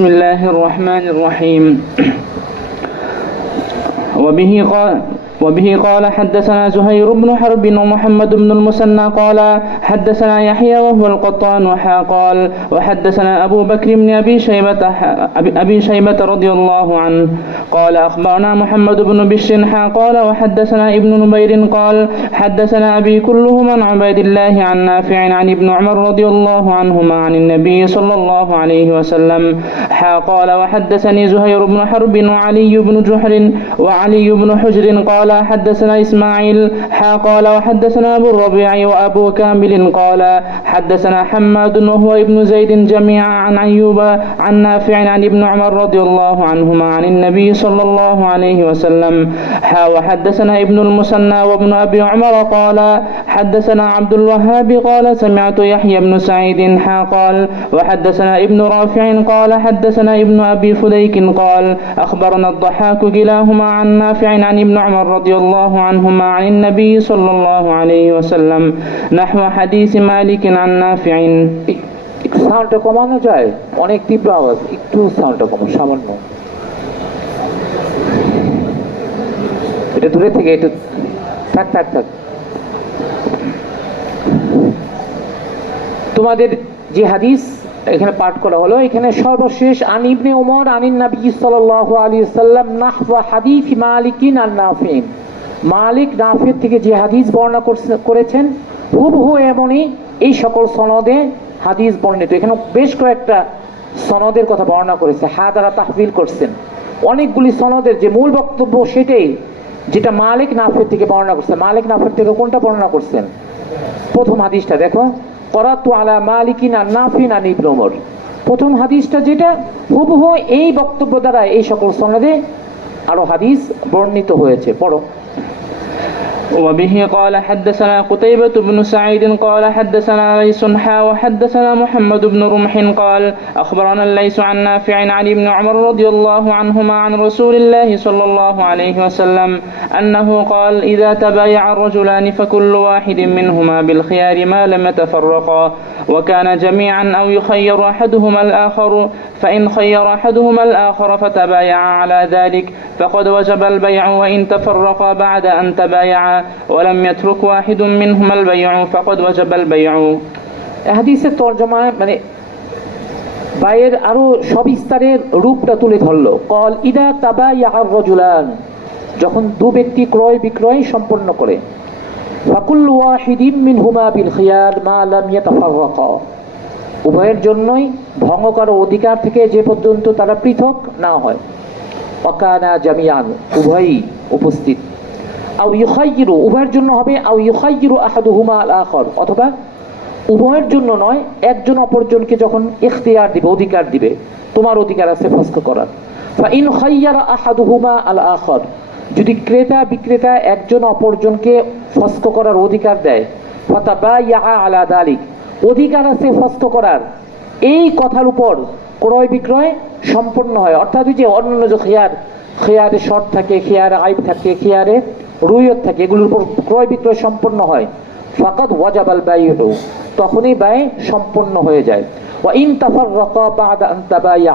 بسم الله الرحمن الرحيم. وبه قال حدثنا زهير بن حرب ومحمد بن المثنى قال حدثنا يحيى وهو القطان قال وحدثنا أبو بكر بن أبي شيبة رضي الله عنه قال أخبرنا محمد بن بشر قال وحدثنا ابن نمير قال حدثنا أبي كلهم عن عبيد الله عن نافع عن ابن عمر رضي الله عنهما عن النبي صلى الله عليه وسلم قال وحدثني زهير بن حرب وعلي بن جحر وعلي بن حجر قال حدثنا إسماعيل قال وحدثنا أبو الربيع وأبو كامل قال حدثنا حماد وهو ابن زيد جميعا عن أيوب عن نافع عن ابن عمر رضي الله عنهما عن النبي صلى الله عليه وسلم وحدثنا ابن المثنى وابن أبي عمر قال حدثنا عبد الوهاب قال سمعت يحيى بن سعيد قال وحدثنا ابن رافع قال حدثنا ابن أبي فديك قال أخبرنا الضحاك كلاهما عن نافع عن ابن عمر رضي الله عنهما عن النبي صلى الله عليه وسلم نحو حديث مالك عن نافع. সাউন্ডটা কমানো যায়, অনেক তীব্র আওয়াজ, একটু সাউন্ডটা কমো সামান্য, এটা দূরে থেকে একটু থাক থাক থাক। তোমাদের যে হাদিস এখানে পাঠ করা হলো, এখানে সর্বশেষ আন ইবনে ওমর আনিন নবী সাল্লাল্লাহু আলাইহি ওয়াসাল্লাম নাহওয়া হাদিস মালিকিন আন নাফিন, মালিক নাফির থেকে যে হাদিস বর্ণনা করেছেন হুবহু এমনই এই সকল সনদে হাদিস বর্ণিত। এখানে বেশ কয়েকটা সনদের কথা বর্ণনা করেছে, দ্বারা তাহবিল করছেন। অনেকগুলি সনদের যে মূল বক্তব্য সেটাই, যেটা মালিক নাফির থেকে বর্ণনা করছেন। মালিক নাফির থেকে কোনটা বর্ণনা করছেন? প্রথম হাদিসটা দেখো, করাতু আলা মালিকিন আন নাফিন আন ইবনে ওমর। প্রথম হাদিসটা যেটা হুবহু এই বক্তব্য দ্বারা এই সকল সনদে আরো হাদিস বর্ণিত হয়েছে। পড়ো। وبه قال حدثنا قتيبة بن سعيد قال حدثنا ليس وحدثنا محمد بن رمح قال أخبرنا الليث عن نافع عن ابن عمر رضي الله عنهما عن رسول الله صلى الله عليه وسلم أنه قال إذا تبايع الرجلان فكل واحد منهما بالخيار ما لم يتفرقا وكان جميعا أو يخير أحدهما الآخر فإن خير أحدهما الآخر فتبايعا على ذلك فقد وجب البيع وإن تفرقا بعد أن تبايعا ولم يترك واحد منهما البيع فقد وجب البيع. হাদিসের তরজমা মানে বাইয়ের আরো সবিস্তারের রূপটা তুলে ধরলো। কল ইদা তাবাইয়া আর-রাজুলান, যখন দু ব্যক্তি ক্রয় বিক্রয় সম্পন্ন করে, ফাকুল্লু ওয়াহিদিন মিনহুমা বিল খিয়ার মা লাম ইয়াতাফাররাকা, উভয়ের জন্যই ভঙ্গ করার অধিকার থেকে যে পর্যন্ত তারা পৃথক না হয়। ওয়াকানা জামিয়ান, উভয়ই উপস্থিত। আও ইউখাইয়িরু, উভয়ের জন্য হবে আও ইউখাইয়িরু আহাদুহুমা আল আখর, অথবা উভয়ের জন্য নয়, একজন অপরজনকে যখন ইখতিয়ার দিবে, অধিকার দিবে, তোমার অধিকার আছে ফসক করার। ফাইন খাইয়ারা আহাদুহুমা আল আখর, যদি ক্রেতা বিক্রেতা একজন অপরজনকে ফসক করার অধিকার দেয়, ফাতাবাইয়া আলা যালিক, অধিকার আছে ফসক করার, এই কথার উপর ক্রয় বিক্রয় সম্পন্ন হয়। অর্থাৎ যে অন্যান্য যে খেয়ারে শর্ত থাকে, খেয়ারে আইব থাকে, খেয়ারে রুইয়ত থাকে, এগুলোর উপর ক্রয় বিক্রয় সম্পন্ন হয়। ফাকাদ ওয়াজাবাল বাইউ, তখনই ব্যয় সম্পন্ন হয়ে যায়। ওয়া ইন তাফাররাকা বা'দা আন তাবাইয়া,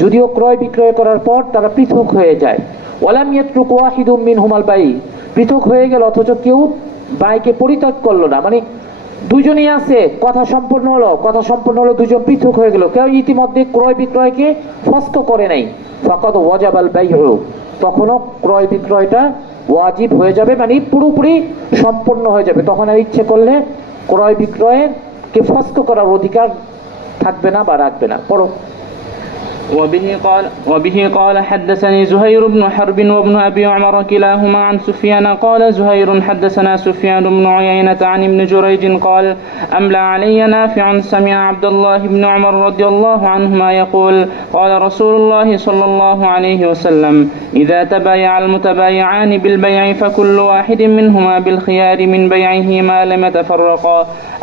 যদিও ক্রয় বিক্রয় করার পর তারা পৃথক হয়ে যায়। ওয়ালাম ইয়াতরুক ওয়াহিদুম মিনহুমাল বাই, পৃথক হয়ে গেল অথচ কেউ বাইকে পরিত্যাগ করলো না, মানে দুজনই আছে, কথা সম্পন্ন হলো, দুজন পৃথক হয়ে গেল, কেউ ইতিমধ্যে ক্রয় বিক্রয়কে ফসক করে নাই। ফাকাদ ওয়াজাবাল বাইউ, তখনও ক্রয় বিক্রয়টা ওয়াজিব হয়ে যাবে, মানে পুরোপুরি সম্পন্ন হয়ে যাবে। তখন আর ইচ্ছে করলে ক্রয় বিক্রয়কে ফসক করার অধিকার থাকবে না বা রাখবে না। পড়ো। وبه قال حدثني زهير بن حرب وابن أبي عمر كلاهما عن سفيان قال زهير حدثنا سفيان بن عيينة عن ابن جريج قال أملى علي نافع سمع عبد الله بن عمر رضي الله عنهما يقول قال رسول الله صلى الله عليه وسلم إذا تبايع المتبايعان بالبيع فكل واحد منهما بالخيار من بيعه ما لم يتفرقا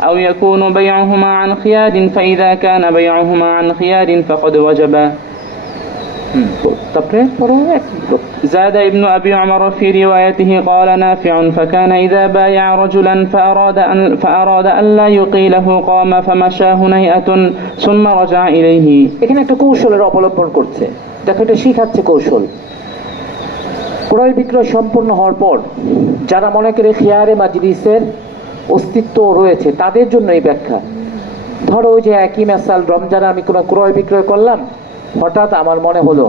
أو يكون بيعهما عن خيار فإذا كان بيعهما عن خيار فقد وجب. তারপরে পড়ো এক زاد ابن أبي عمر في روايته قال نافع فكان إذا بايع رجلا فأراد أن لا يقيله قام فمشاه هيئة ثم رجع إليه. এখানে একটা কৌশলের অবলম্বন করছে, দেখো এটা শিখাচ্ছে কৌশল। ক্রয় বিক্রয় সম্পূর্ণ হওয়ার পর যারা মনে করে খিয়ারে মাজলিসের অস্তিত্ব রয়েছে তাদের জন্য এই ব্যাখ্যা। ধরো ওই যে একই মেসাল, রমজানে আমি কোনো ক্রয় বিক্রয় করলাম, হঠাৎ আমার মনে হলো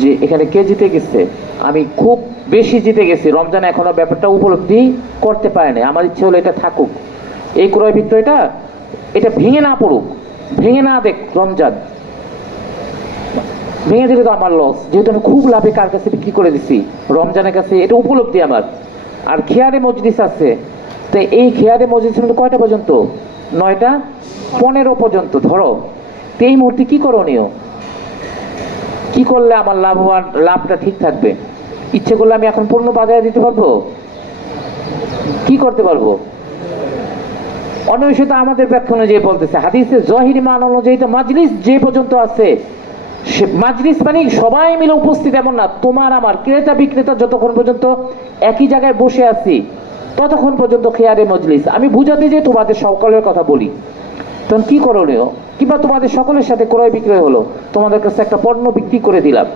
যে এখানে কে জিতে গেছে, আমি খুব বেশি জিতে গেছি, রমজানে এখনো ব্যাপারটা উপলব্ধি করতে পারে না, আমার ইচ্ছে হলো এটা থাকুক, এই ক্রয় বিক্রয়টা এটা ভেঙে না পড়ুক, ভেঙে না দেখ রমজান, ভেঙে দিলে তো আমার লস, যেহেতু আমি খুব লাভে কার কাছে বিক্রি করে দিছি, রমজানের কাছে এটা উপলব্ধি আমার। আর খেয়ারে মজলিস আছে, তো এই খেয়ারে মজলিস কয়টা পর্যন্ত? 9টা 15 পর্যন্ত ধরো। তো এই মুহূর্তে কি করণীয়, কি করলে আমার লাভটা ঠিক থাকবে? ইচ্ছে করলে আমি এখন পূর্ণ বাজারে দিতে পারবো? কি করতে পারবো? অন্যবিষয় তো আমাদের ব্যাখ্যা অনুযায়ী বলতেছে, হাদিসের জহির মান অনুযায়ী তো মাজলিস যে পর্যন্ত আছে, সে মাজলিস মানে সবাই মিলে উপস্থিত এমন না, তোমার আমার ক্রেতা বিক্রেতা যতক্ষণ পর্যন্ত একই জায়গায় বসে আছি ততক্ষণ পর্যন্ত খেয়ারে মজলিস। আমি বুঝাতে যে তোমাদের সকলের কথা বলি, তখন কি করণীয়? কিংবা তোমাদের সকলের সাথে ক্রয় বিক্রয় হলো, তোমাদের কাছে একটা পণ্য বিক্রি করে দিলাম,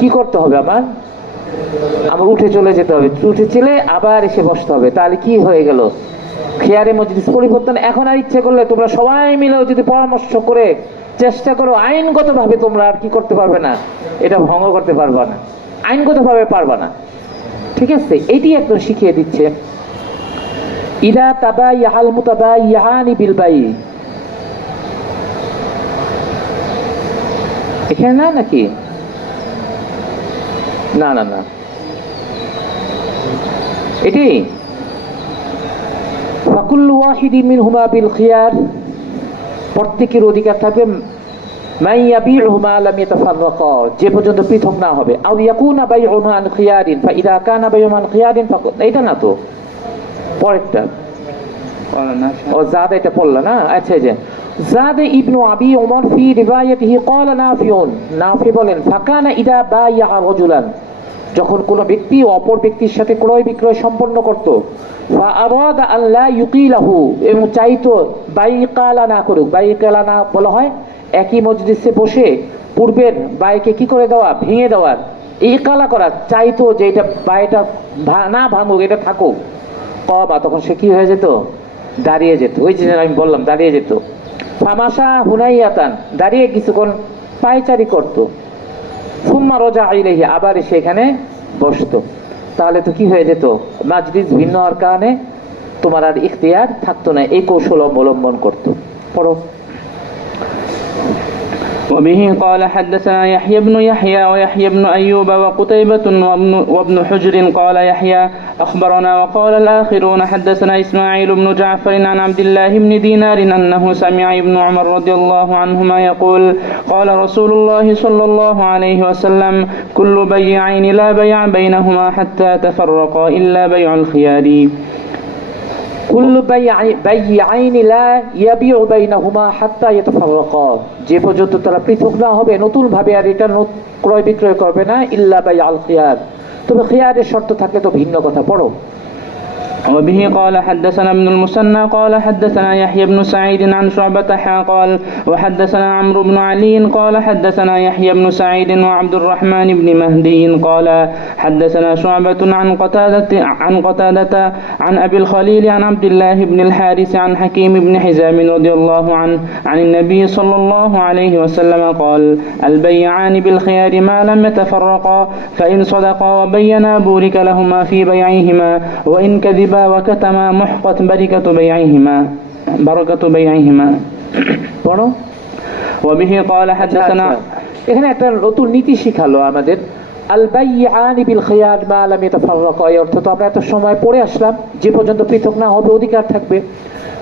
কি করতে হবে? আমার উঠে চলে যেতে হবে, উঠে চলে আবার এসে বসতে হবে, তাহলে কি হয়ে গেল? খেয়ারে মজলিস পরিবর্তন। এখন আর ইচ্ছে করলে তোমরা সবাই মিলেও যদি পরামর্শ করে চেষ্টা করো, আইনগতভাবে তোমরা আর কি করতে পারবে না, এটা ভঙ্গ করতে পারবা না, আইনগতভাবে পারবা না। ঠিক আছে, এটি একদম শিখিয়ে দিচ্ছে। ইদা তাবায়াল মুতাবাইয়ানি বিল বাই, এখানে না নাকি? না না না, এটি ফাকুল্লু ওয়াহিদিন মিনহুমা বিল খিয়ার, প্রত্যেকের অধিকার থাকবে মাই ইয়াবিউহুমা লাম ইয়াতাফাররাকা, যে পর্যন্ত পৃথক না হবে। আও ইয়াকুনা বাইউহুমা আন খিয়ারিন ফাইদা কানা বাইউহুমা আন খিয়ারিন ফাকাদ, এটা না তো পরেরটা। ও জাদা এটা পড়লা না? আচ্ছা, যে জাদা ইবনু আবি উমর ফি রিওয়ায়াতিহি ক্বালা নাফিউন, নাফি বলেন ফাকানা ইদা বাইয়া রাজুলান, যখন কোনো ব্যক্তি অপর ব্যক্তির সাথে ক্রয় বিক্রয় সম্পন্ন করত, ফা আরাদা আন লা ইউকিলাহু, এবং চাইতো বাইকালা না করুক। বাইকালা না বলা হয় একই মজলিসে বসে পূর্বের বাইকে কি করে দেওয়া, ভেঙে দেওয়ার, ইকালা করা, চাইতো যে এটা বাইটা না ভাঙুক, এটা থাকুক। কবা, তখন সে কি হয়ে যেত? দাঁড়িয়ে যেত। ওই যে আমি বললাম দাঁড়িয়ে যেত। ফামাশা হুনাইয়াতান, দাঁড়িয়ে কিছুক্ষণ পায়চারি করতো। সুম্মা রাজা ইলাইহি, আবার সেখানে বসতো। তাহলে তো কি হয়ে যেত? মাজলিস ভিন্ন হওয়ার কারণে তোমার আর ইখতিয়ার থাকতো না, এই কৌশল অবলম্বন করতো। পড়ো। وبه قال حدثنا يحيى بن يحيى ويحيى بن أيوب وقتيبة وابن حجر قال يحيى أخبرنا، وقال الآخرون حدثنا إسماعيل بن جعفر عن عبد الله بن دينار أنه سمع ابن عمر رضي الله عنهما يقول قال رسول الله صلى الله عليه وسلم كل بيعين لا بيع بينهما حتى تفرقا إلا بيع الخيار। কুল্লু বাইয়াইনি লা ইয়াবিউ বাইনাহুমা হাত্তা ইয়াতাফাররাকা, যে পর্যন্ত তারা পৃথক না হবে নতুন ভাবে আর এটা ক্রয় বিক্রয় করবে না, ইল্লা বাইআল খিয়ার, তবে খিয়ারের শর্ত থাকলে তো ভিন্ন কথা। পড়ো। وبه قال حدثنا ابن المثنى قال حدثنا يحيى بن سعيد عن شعبة قال وحدثنا عمرو بن علي قال حدثنا يحيى بن سعيد وعبد الرحمن بن مهدي قال حدثنا شعبة عن قتادة عن أبي الخليل عن عبد الله بن الحارث عن حكيم بن حزام رضي الله عنه عن النبي صلى الله عليه وسلم قال البيعان بالخيار ما لم يتفرقا فإن صدقا وبينا بورك لهما في بيعهما وإن كذبا وكتما محقت بركة بيعهما পড়ো। وبه قال حدثنا, এখানে একটা নতুন নীতি শিখালো আমাদের, আল বাইয়ানি বিল খিয়ার মা লাম ইয়াতাফাররাকা, এই অর্থ তো আমরা এত সময় পড়ে আসলাম, যে পর্যন্ত পৃথক না হবে অধিকার থাকবে।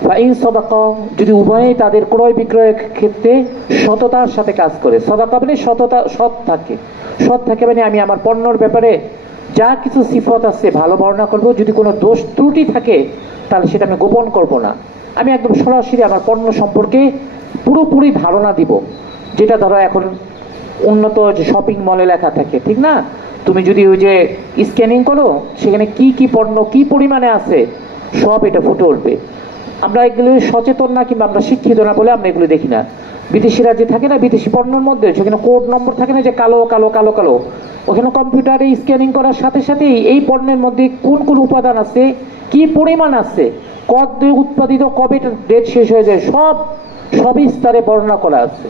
ফাইন সাদাকা, যদি উভয়ই তাদের ক্রয় বিক্রয়ের ক্ষেত্রে সততার সাথে কাজ করে, সাদাকা মানে সততা, সৎ থাকে মানে আমি আমার পণ্যর ব্যাপারে যা কিছু সিফত আছে ভালো বর্ণনা করব, যদি কোনো দোষ ত্রুটি থাকে তাহলে সেটা আমি গোপন করব না, আমি একদম সরাসরি আমার পণ্য সম্পর্কে পুরোপুরি ধারণা দিব। যেটা ধরো এখন উন্নত যে শপিং মলে লেখা থাকে, ঠিক না? তুমি যদি ওই যে স্ক্যানিং করো, সেখানে কি কি পণ্য কি পরিমাণে আছে সব এটা ফুটে উঠবে। আমরা এগুলো সচেতন না, কিংবা আমরা শিক্ষিত না বলে আমরা এগুলো দেখি না। বিদেশিরা যে থাকে না, বিদেশি পণ্যের মধ্যে সেখানে কোড নম্বর থাকে না, যে কালো কালো কালো কালো, ওখানে কম্পিউটারে স্ক্যানিং করার সাথে সাথেই এই পণ্যের মধ্যে কোন কোন উপাদান আছে, কি পরিমাণ আছে, কত উৎপাদিত, কবে ডেট শেষ হয়ে যায়, সবই স্তরে বর্ণনা করা আছে।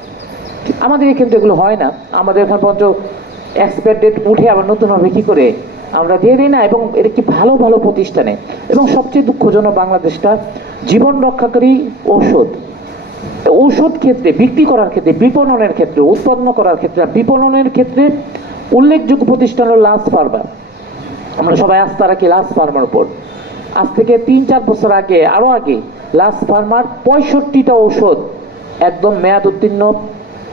আমাদের কিন্তু এগুলো হয় না। আমাদের এখানে পর্যন্ত এক্সপায়ার ডেট উঠে আবার নতুনভাবে কি করে আমরা দিয়ে দিই না। এবং এটা কি ভালো ভালো প্রতিষ্ঠানে, এবং সবচেয়ে দুঃখজনক বাংলাদেশটা জীবন রক্ষাকারী ঔষধ ক্ষেত্রে, বিক্রি করার ক্ষেত্রে, বিপণনের ক্ষেত্রে, উৎপন্ন করার ক্ষেত্রে, বিপণনের ক্ষেত্রে উল্লেখযোগ্য প্রতিষ্ঠান হলো লাস ফার্মা। আমরা সবাই আস্থা রাখি লাস ফার্মার উপর। আজ থেকে 3-4 বছর আগে, আরো আগে, লাস ফার্মার 65টা ঔষধ একদম মেয়াদ উত্তীর্ণ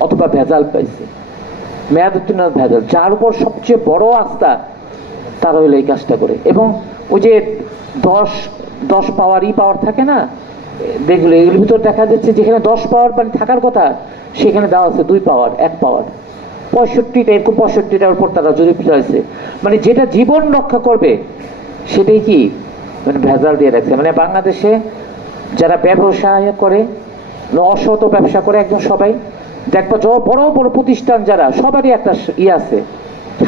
অথবা ভেজাল পাইছে। মেয়াদ উত্তীর্ণ ভেজাল, যার উপর সবচেয়ে বড় আস্থা তারা হইলো এই কাজটা করে। এবং ওই যে 10 পাওয়ার থাকে না, দেখলে এগুলোর ভিতর দেখা যাচ্ছে যেখানে 10 পাওয়ার মানে থাকার কথা, সেখানে দেওয়া আছে 2 পাওয়ার, 1 পাওয়ার। 65টা, এরকম 65টার উপর তারা জরিপ চাইছে। মানে যেটা জীবন রক্ষা করবে সেটাই কি মানে ভেজাল দিয়ে রাখছে। মানে বাংলাদেশে যারা ব্যবসা করে, অসৎ ব্যবসা করে একদম সবাই দেখবা, বড় বড় প্রতিষ্ঠান যারা, সবারই একটা আছে,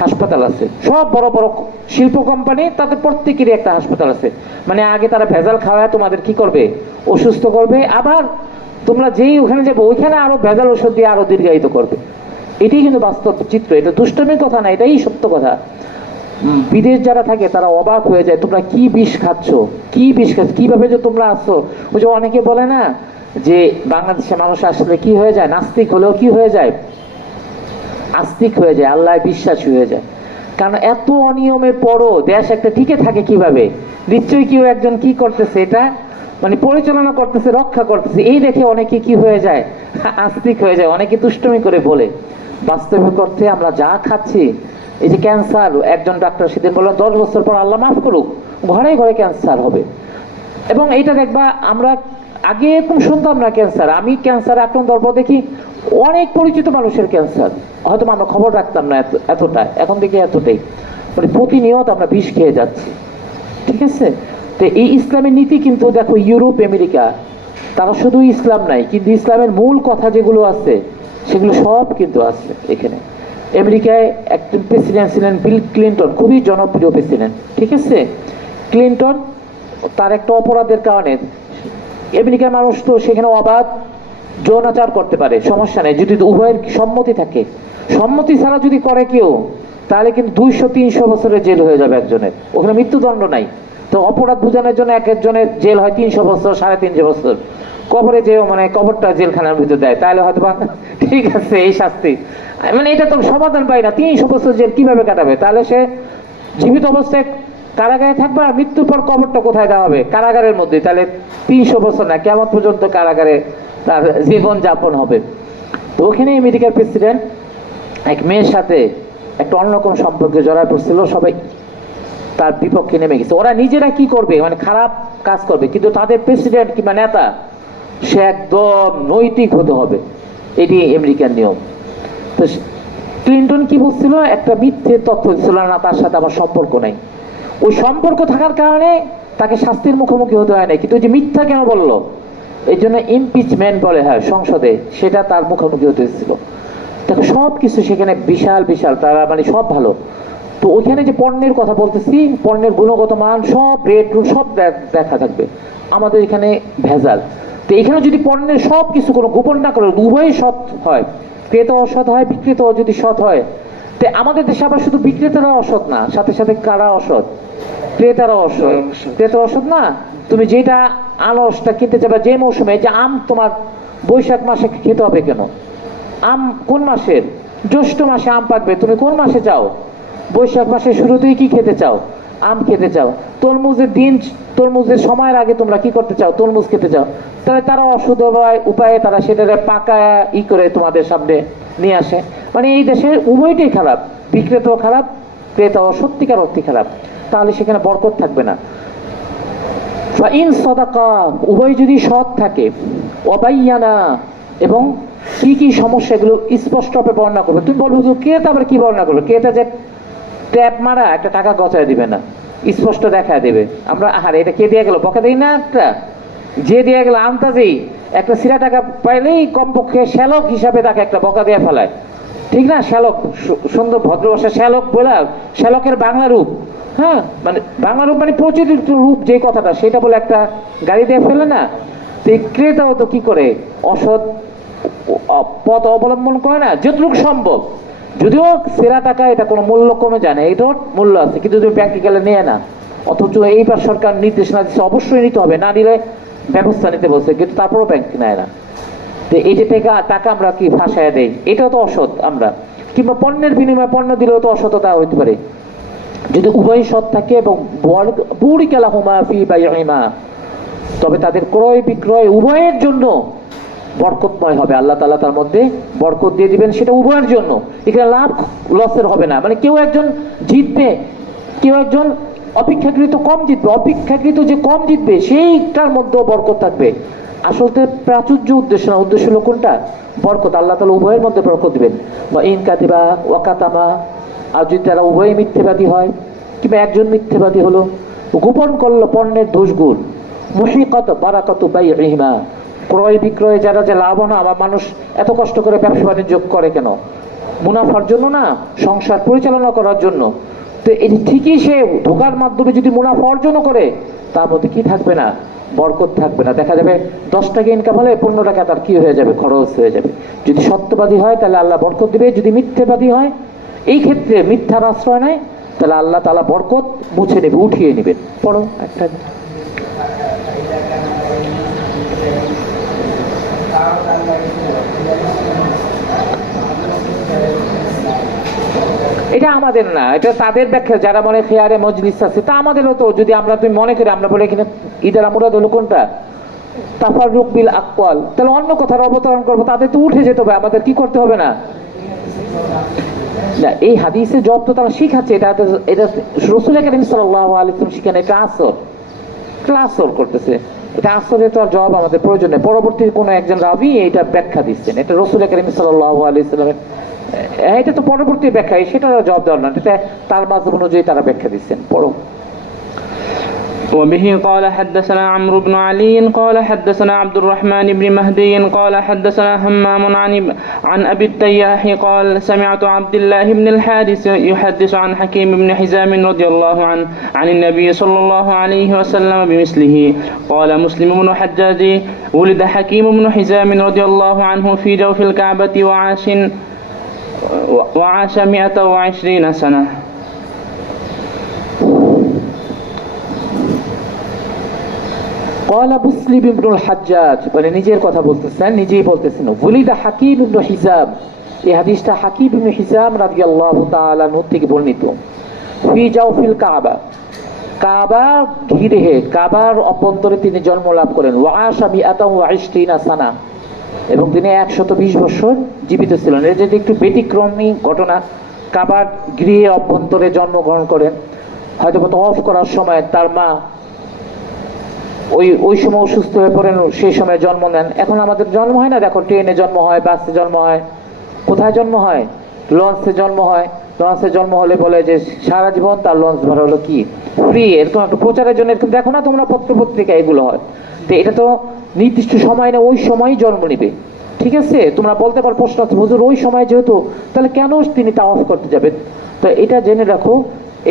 হাসপাতাল আছে। সব বড় বড় শিল্প কোম্পানি, তাদের প্রত্যেকেরই একটা হাসপাতাল আছে। মানে আগে তারা ভেজাল খাওয়ায় তোমাদের কি করবে, অসুস্থ করবে, আবার তোমরা যেই ওখানে যাবো ওইখানে আরো ভেজাল ওষুধ দিয়ে আরো দীর্ঘায়িত করবে। এটাই কিন্তু বাস্তব চিত্র, এটা দুষ্টমির কথা না, এটাই সত্য কথা। বিদেশ যারা থাকে তারা অবাক হয়ে যায়, তোমরা কি বিষ খাচ্ছ, কি বিষ খাচ্ছ, কিভাবে যে তোমরা আসছো। ওই যে অনেকে বলে না যে বাংলাদেশে মানুষ আসলে কি হয়ে যায়, নাস্তিক হলেও কি হয়ে যায়, আস্তিক হয়ে যায়, আল্লাহ বিশ্বাসী হয়ে যায়। কারণ এত অনিয়মের পরও দেশ একটা টিকে থাকে কিভাবে, নিশ্চয়ই কেউ একজন কি করতেছে, এটা মানে পরিচালনা করতেছে, রক্ষা করতেছে। এই দেখে অনেকে কি হয়ে যায়, আস্তিক হয়ে যায়, অনেকে দুষ্টমি করে বলে। বাস্তবিক অর্থে আমরা যা খাচ্ছি, এই যে ক্যান্সার, একজন ডাক্তার সেদিন বললেন 10 বছর পর আল্লাহ মাফ করুক ঘরে ঘরে ক্যান্সার হবে। এবং এইটা দেখবা, আমরা আগে এরকম শুনতাম না ক্যান্সার। আমি ক্যান্সার আক্রান্ত অল্প দেখি, অনেক পরিচিত মানুষের ক্যান্সার, হয়তো আমরা খবর রাখতাম না এতটা, এখন দেখি এতটাই। মানে প্রতিনিয়ত আমরা বিষ খেয়ে যাচ্ছি, ঠিক আছে? তো এই ইসলামের নীতি কিন্তু দেখো, ইউরোপ আমেরিকা তারা শুধু ইসলাম নাই, কিন্তু ইসলামের মূল কথা যেগুলো আছে সেগুলো সব কিন্তু আছে এখানে। আমেরিকায় একজন প্রেসিডেন্ট ছিলেন বিল ক্লিন্টন, খুবই জনপ্রিয় প্রেসিডেন্ট, ঠিক আছে? ক্লিন্টন তার একটা অপরাধের কারণে, আমেরিকার মানুষ তো সেখানে অবাধ যৌনাচার করতে পারে, সমস্যা নেই, যদি উভয়ের সম্মতি থাকে। সম্মতি ছাড়া যদি করে কেউ, তাহলে কিন্তু 200-300 বছরের জেল হয়ে যাবে একজনের, ওখানে মৃত্যুদণ্ড নাই। তো অপরাধ বোঝানোর জন্য এক একজনের জেল হয় 300 বছর, 3.5 বছর। কবরে যেও, মানে কবরটা জেলখানার ভিতরে দেয়, তাহলে হয়তো ঠিক আছে এই শাস্তি, মানে এটা তো সমাধান পাই না। 300 বছর জেল কিভাবে কাটাবে? তাহলে সে জীবিত অবস্থায় কারাগারে থাকবে, আর মৃত্যুর পর কবরটা কোথায় দেওয়া হবে? কারাগারের মধ্যে। তাহলে 300 বছর না, কেমন পর্যন্ত কারাগারে তার জীবন যাপন হবে। তো ওখানে আমেরিকার প্রেসিডেন্ট এক মেয়ের সাথে একটা অন্যরকম সম্পর্কে জড়ায় পড়ছিল, সবাই তার বিপক্ষে নেমে গেছে। ওরা নিজেরা কি করবে, মানে খারাপ কাজ করবে, কিন্তু তাদের প্রেসিডেন্ট কিংবা নেতা সে একদম নৈতিক হতে হবে, এটি আমেরিকার নিয়ম। তো ক্লিন্টন কি বলছিল, একটা মিথ্যে তথ্য দিচ্ছিল না তার সাথে আমার সম্পর্ক নাই। ওই সম্পর্ক থাকার কারণে তাকে শাস্তির মুখোমুখি হতে হয় না, কিন্তু ওই যে মিথ্যা কেন বললো, এই জন্য ইমপিচমেন্ট বলে হয় সংসদে, সেটা তার মুখোমুখি হতে হয়েছিল। দেখো সব কিছু সেখানে বিশাল বিশাল, তারা মানে সব ভালো। তো ওইখানে যে পণ্যের কথা বলতেছি, পণ্যের গুণগত মান সব, রেট রুট সব দেখা থাকবে। আমাদের এখানে ভেজাল। তো এখানে যদি পণ্যের সব কিছু কোনো গোপন না করে, উভয়ই সৎ হয়, ক্রেতাও অসৎ হয়, বিক্রেতাও যদি সৎ হয়, তো আমাদের দেশে আবার শুধু বিক্রেতারা অসৎ না, সাথে সাথে কারা অসৎ, ক্রেতারাও অসৎ। ক্রেতা অসৎ না, তুমি যেটা আলসটা কিনতে যাবে যে মৌসুমে, যে আম তোমার বৈশাখ মাসে খেতে হবে কেন? আম কোন মাসের? জ্যৈষ্ঠ মাসে আম পাকবে, তুমি কোন মাসে চাও? বৈশাখ মাসের শুরুতেই কি খেতে চাও? আম খেতে চাও। তরমুজের সময়ের আগে তোমরা কি করতে চাও? তরমুজ খেতে চাও। তাহলে তারা অশুদ্ধ উপায়ে তারা সেটা পাকা করে তোমাদের সামনে নিয়ে আসে। মানে এই দেশের উভয়টাই খারাপ, বিক্রেতাও খারাপ, ক্রেতাও সত্যিকার অর্থে খারাপ। তাহলে সেখানে বরকত থাকবে না। ফাইন সাদাকা, উভয় যদি সৎ থাকে, ওয়াবাইয়ানা, এবং কি কি সমস্যা এগুলো স্পষ্টভাবে বর্ণনা করবে। তুমি বলবো যে ক্রেতা আবার কি বর্ণনা করবে? ক্রেতা যে ট্যাপ মারা একটা টাকা গচায় দিবে না, স্পষ্ট দেখা দেবে। আমরা আহারে এটা কে দিয়ে গেল বকা দিই না, একটা যে দিয়ে গেল আন্তাজেই একটা সিরা টাকা পাইলেই কমপক্ষে শ্যালক হিসাবে তাকে একটা বকা দিয়ে ফেলায়, ঠিক না? শ্যালক, সুন্দর ভদ্র ভাষা শ্যালক বলে, শ্যালকের বাংলা রূপ, হ্যাঁ, মানে বাংলা রূপ মানে প্রচলিত রূপ যে কথাটা, সেটা বলে একটা গাড়ি দিয়ে ফেলে না। তো এই ক্রেতাও তো কি করে অসৎ পথ অবলম্বন করে না যতটুকু সম্ভব। যদিও সেরা টাকা এটা কোনো মূল্য কমে যায় না, এটার মূল্য আছে, কিন্তু তুমি প্র্যাকটিক্যালে নিয়ে না। অথচ এইবার সরকার নির্দেশনা দিচ্ছে অবশ্যই নিতে হবে, না নিলে ব্যবস্থা নিতে বলছে, কিন্তু তারপরও ব্যাংক নেয় না। তো এই যে টাকা আমরা কি ফাঁসায় দেই, এটাও তো অসৎ। আমরা কিংবা পণ্যের বিনিময়ে পণ্য দিলেও তো অসততা হইতে পারে। যদি উভয় সৎ থাকে এবং তবে তাদের ক্রয় বিক্রয় উভয়ের জন্য বরকতময় হবে, আল্লাহ তাআলা তার মধ্যে বরকত দিয়ে দিবেন, সেটা উভয়ের জন্য। এখানে লাভ লসের হবে না, মানে কেউ একজন জিতবে, কেউ একজন অপেক্ষাকৃত কম জিতবে, অপেক্ষাকৃত যে কম জিতবে সেইটার মধ্যেও বরকত থাকবে। আসলে প্রাচুর্য উদ্দেশ্য না, উদ্দেশ্য হলো কোনটা? বরকত। আল্লাহ তাআলা উভয়ের মধ্যে বরকত দিবেন। বা ইন কাতিবা ওয়াকাতামা, আর যদি তারা উভয় মিথ্যেবাদী হয় কিংবা একজন মিথ্যেবাদী হলো, গোপন করলো পণ্যের দোষগুণ, মুহিকাত বারাকাতু বাইইহিমা, ক্রয় বিক্রয়ে যারা যে লাভ না, আমার মানুষ এত কষ্ট করে ব্যবসা বাণিজ্য করে কেন? মুনাফার জন্য না, সংসার পরিচালনা করার জন্য। তো এই ঠিকই সে ধোকার মাধ্যমে যদি মুনাফা অর্জনও করে, তার মধ্যে কি থাকবে না? বরকত থাকবে না। দেখা যাবে 10 টাকা ইনকাম হলে 15 টাকা তার কি হয়ে যাবে? খরচ হয়ে যাবে। যদি সত্যবাদী হয় তাহলে আল্লাহ বরকত দিবে, যদি মিথ্যেবাদী হয়, এই ক্ষেত্রে মিথ্যার আশ্রয় নেয়, তাহলে আল্লাহ তাআলা বরকত মুছে নেবে, উঠিয়ে নেবেন। পড়ো একটা। এটা আমাদের না, এটা তাদের ব্যাখ্যা, যারা মনে খেয়ারে মজলিস আছে, তা আমাদেরও তো। যদি আমরা তুমি মনে করি আমরা বলে এখানে ইদারা মুরাদ হলো কোনটা? তাফাররুক বিল আকওয়াল, তাহলে অন্য কথার অবতরণ করবো, তাদের তো উঠে যেতে হবে, আমাদের কি করতে হবে না? না, এই হাদিসের জব তো তারা শিখাচ্ছে, এটা রাসূল কারীম সাল্লাল্লাহু আলাইহি ওয়াসাল্লাম শিখান, এটা আসর করতেছে। এটা আসরের তো আর জবাব আমাদের প্রয়োজন নেই। পরবর্তী কোনো একজন রাবী এটা ব্যাখ্যা দিচ্ছেন, এটা রাসূল কারীম সাল্লাল্লাহু আলাইহি ওয়াসাল্লামের, এটা তো পরবর্তী ব্যাখ্যা, সেটা জবাব দেওয়ার না, এটা তার মাযহাব অনুযায়ী তারা ব্যাখ্যা দিচ্ছেন। পড়ো। وبه قال حدثنا عمرو بن علي قال حدثنا عبد الرحمن بن مهدي قال حدثنا همام عن أبي التياح قال سمعت عبد الله بن الحارث يحدث عن حكيم بن حزام رضي الله عنه عن النبي صلى الله عليه وسلم بمثله. قال مسلم بن حجاج ولد حكيم بن حزام رضي الله عنه في جوف الكعبة وعاش 120 سنة. قال مسلم بن الحجاج, মানে নিজের কথা বলতেছেন, নিজেই বলতেছেন, ওয়ালিদ হাকিম ইবনে হিজাম, এই হাদিসটা হাকিম ইবনে হিজাম রাদিয়াল্লাহু তাআলা আনহু থেকে বর্ণিত। ফি জাওফিল কাবা, কাবা ঘিরে, কাবার অভ্যন্তরে তিনি জন্ম লাভ করেন। ওয়াআশা 120 সানা, এবং তিনি 120 বছর জীবিত ছিলেন। এটা যদি একটু ব্যতিক্রমী ঘটনা, কাবার গৃহে অভ্যন্তরে জন্মগ্রহণ করেন। হয়তো তওয়াফ করার সময় তার মা ওই সময় অসুস্থ হয়ে পড়েন, সেই সময় জন্ম নেন। এখন আমাদের জন্ম হয় না, দেখো ট্রেনে জন্ম হয়, বাসে জন্ম হয়, কোথায় জন্ম হয়? লঞ্চে জন্ম হয়। লঞ্চে জন্ম হলে বলে যে সারা জীবন তার লঞ্চ ভাড়া হলো কি ফ্রি, এরকম একটা প্রচারের জন্য এরকম দেখো না তোমরা পত্র পত্রিকা, এগুলো হয়। তো এটা তো নির্দিষ্ট সময় না, ওই সময়ই জন্ম নিবে, ঠিক আছে? তোমরা বলতে পারো, প্রশ্ন আছে, হুজুর ওই সময় যেহেতু, তাহলে কেন তিনি তাওয়াফ করতে যাবেন? তো এটা জেনে রাখো,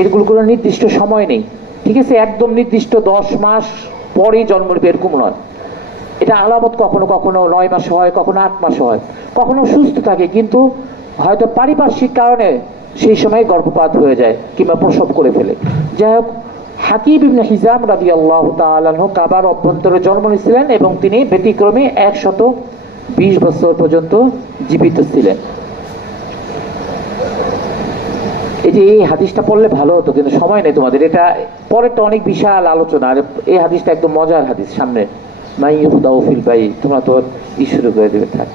এগুলো কোনো নির্দিষ্ট সময় নেই, ঠিক আছে? একদম নির্দিষ্ট 10 মাস পরেই জন্ম নেবে এরকম নয়। এটা আলামত কখনো কখনো 9 মাস হয়, কখনো 8 মাস হয়, কখনো সুস্থ থাকে, কিন্তু হয়তো পারিপার্শ্বিক কারণে সেই সময় গর্ভপাত হয়ে যায় কিংবা প্রসব করে ফেলে। যাই হোক, হাকিম ইবনে হিজাম রাদিয়াল্লাহু তাআলা আনহু কাবার অভ্যন্তরে জন্ম নিয়েছিলেন এবং তিনি ব্যতিক্রমে 120 বছর পর্যন্ত জীবিত ছিলেন। এই যে এই হাদিসটা পড়লে ভালো হতো, কিন্তু সময় নেই তোমাদের। এটা পরেরটা অনেক বিশাল আলোচনা, আর এই হাদিসটা একদম মজার হাদিস। সামনে মাই ইউদাউ ফিল বাই, তোমরা তো শুরু করে দেবে। থাক।